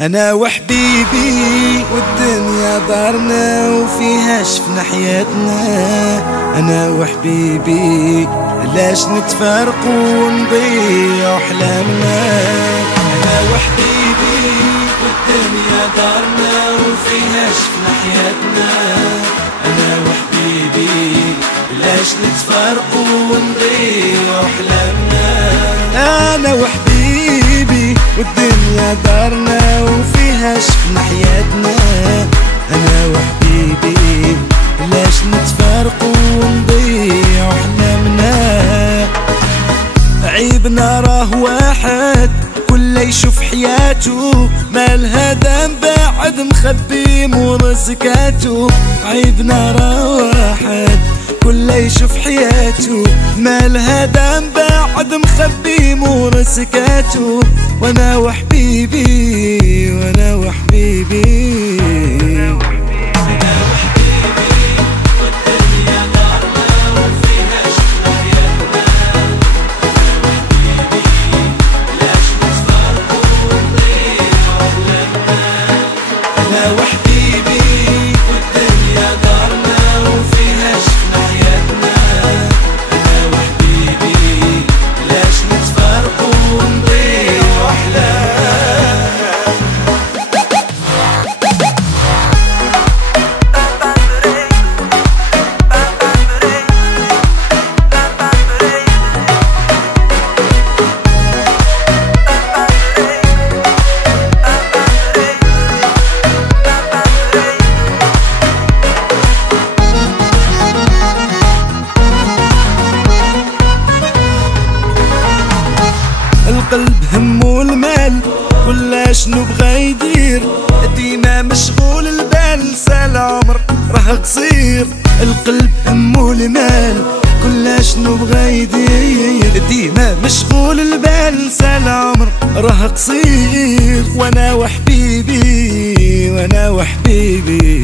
انا وحبيبي والدنيا دارنا وفيها شفنا حياتنا. انا وحبيبي علاش نتفارقوا ونضيعوا احلامنا. انا وحبيبي والدنيا دارنا وفيها شفنا حياتنا. انا وحبيبي علاش نتفارقوا ونضيعوا احلامنا. انا وحبيبي والدنيا دارنا وفيها شفنا حياتنا. انا وحبيبي علاش نتفارقوا ونضيعوا احلامنا. عيبنا راه واحد كل يشوف حياته، مال هذا بعد مخبي مور سكاتو. عيبنا راه واحد كل يشوف حياته، مال هذا بعد مخبي مور سكاتو. وانا وحبيبي وانا وحبيبي القلب همو المال كلاش نبغى يدير، ديما مشغول البال سال عمر راه قصير. القلب همو المال كلاش نبغى يدير، ديما مشغول البال سال عمر راه قصير. وانا وحبيبي وانا وحبيبي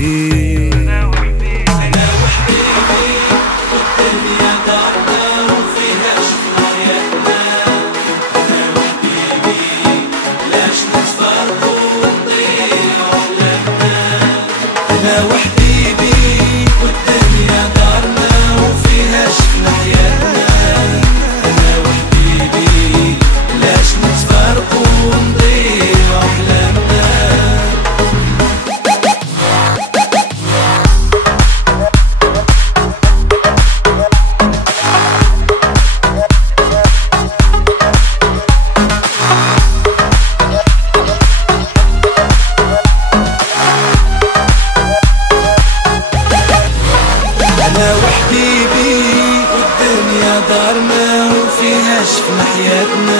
أنا وحبيبي والدنيا دارنا وفيها شفنا حياتنا. أنا وحبيبي علاش نتفارقوا ونضيعوا أحلامنا. أنا وحبيبي والدنيا دارنا وفيها شفنا حياتنا.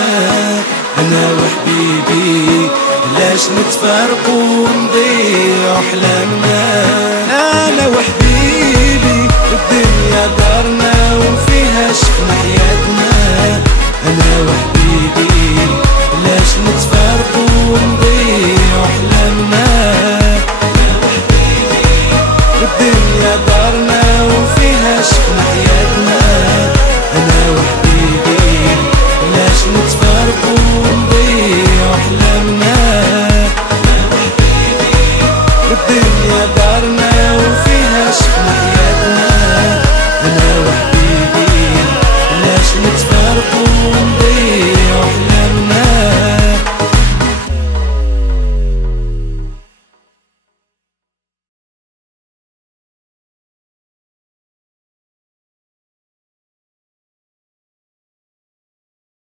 أنا وحبيبي علاش نتفارقوا ونضيعوا أحلامنا. أنا وحبيبي والدنيا دارنا وفيها شفنا حياتنا.